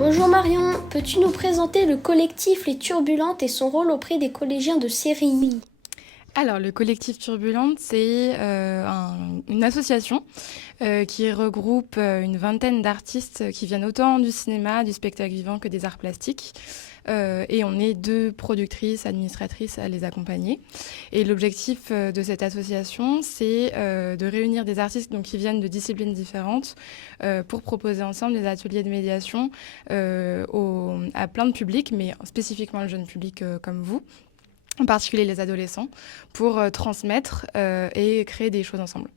Bonjour Marion, peux-tu nous présenter le collectif Les Turbulentes et son rôle auprès des collégiens de Série? Alors, le collectif Turbulente, c'est une association qui regroupe une vingtaine d'artistes qui viennent autant du cinéma, du spectacle vivant que des arts plastiques. Et on est 2 productrices, administratrices à les accompagner. Et l'objectif de cette association, c'est de réunir des artistes donc, qui viennent de disciplines différentes pour proposer ensemble des ateliers de médiation à plein de publics, mais spécifiquement le jeune public comme vous, en particulier les adolescents, pour transmettre et créer des choses ensemble.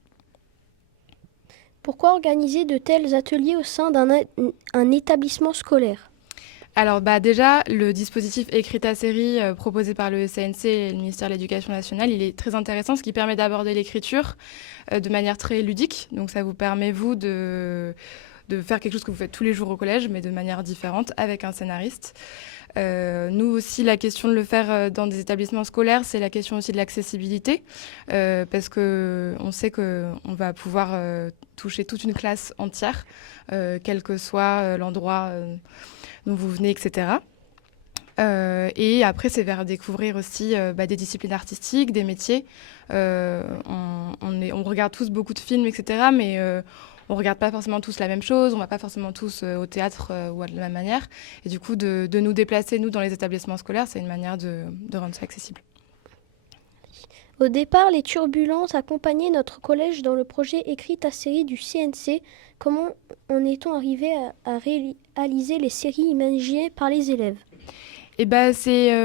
Pourquoi organiser de tels ateliers au sein d'un établissement scolaire? Alors déjà, le dispositif Écrit ta série proposé par le CNC et le ministère de l'Éducation nationale, il est très intéressant, ce qui permet d'aborder l'écriture de manière très ludique. Donc ça vous permet, vous, de faire quelque chose que vous faites tous les jours au collège, mais de manière différente, avec un scénariste. Nous aussi, la question de le faire dans des établissements scolaires, c'est la question aussi de l'accessibilité, parce qu'on sait qu'on va pouvoir toucher toute une classe entière, quel que soit l'endroit dont vous venez, etc. Et après, c'est vers découvrir aussi des disciplines artistiques, des métiers. On regarde tous beaucoup de films, etc., mais on regarde pas forcément tous la même chose, on va pas forcément tous au théâtre ou de la même manière. Et du coup, de nous déplacer, nous, dans les établissements scolaires, c'est une manière de rendre ça accessible. Au départ, les Turbulences accompagnaient notre collège dans le projet Écrit ta série du CNC. Comment en est-on arrivé à réaliser les séries imaginées par les élèves? Et c'est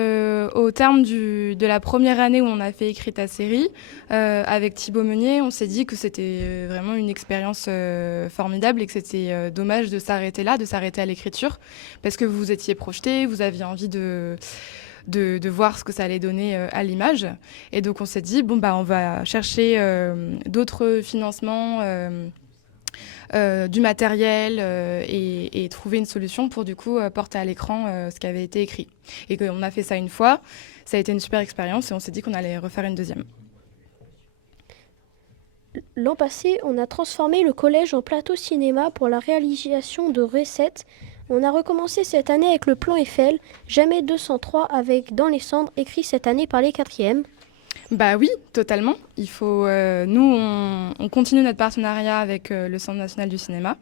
au terme de la première année où on a fait Écrit ta série, avec Thibaut Meunier, on s'est dit que c'était vraiment une expérience formidable et que c'était dommage de s'arrêter là, de s'arrêter à l'écriture, parce que vous vous étiez projeté, vous aviez envie de voir ce que ça allait donner à l'image. Et donc on s'est dit, on va chercher d'autres financements, du matériel et trouver une solution pour du coup porter à l'écran ce qui avait été écrit. Et qu'on a fait ça une fois, ça a été une super expérience et on s'est dit qu'on allait refaire une deuxième. L'an passé, on a transformé le collège en plateau cinéma pour la réalisation de recettes. On a recommencé cette année avec le plan Eiffel, Jamais 203 avec Dans les cendres, écrit cette année par les 4e. Bah oui, totalement. Il faut, nous, on continue notre partenariat avec le Centre national du cinéma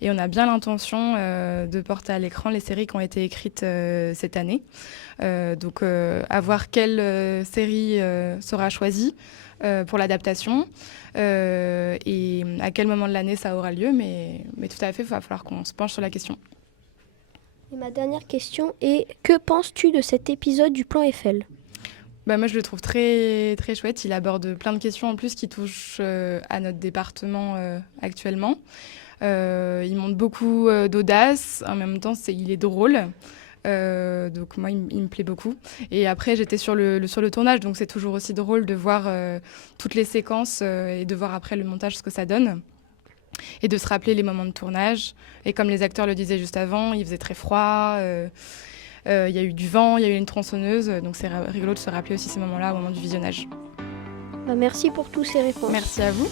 et on a bien l'intention de porter à l'écran les séries qui ont été écrites cette année. Donc, à voir quelle série sera choisie pour l'adaptation et à quel moment de l'année ça aura lieu. Mais tout à fait, il va falloir qu'on se penche sur la question. Et ma dernière question est, que penses-tu de cet épisode du plan Eiffel ? Moi, je le trouve très, très chouette. Il aborde plein de questions en plus qui touchent à notre département actuellement. Il montre beaucoup d'audace. En même temps, il est drôle. Donc moi, il me plaît beaucoup. Et après, j'étais sur le tournage, donc c'est toujours aussi drôle de voir toutes les séquences et de voir après le montage ce que ça donne. Et de se rappeler les moments de tournage. Et comme les acteurs le disaient juste avant, il faisait très froid. Il y a eu du vent, il y a eu une tronçonneuse, donc c'est rigolo de se rappeler aussi ces moments-là au moment du visionnage. Merci pour tous ces réponses. Merci à vous.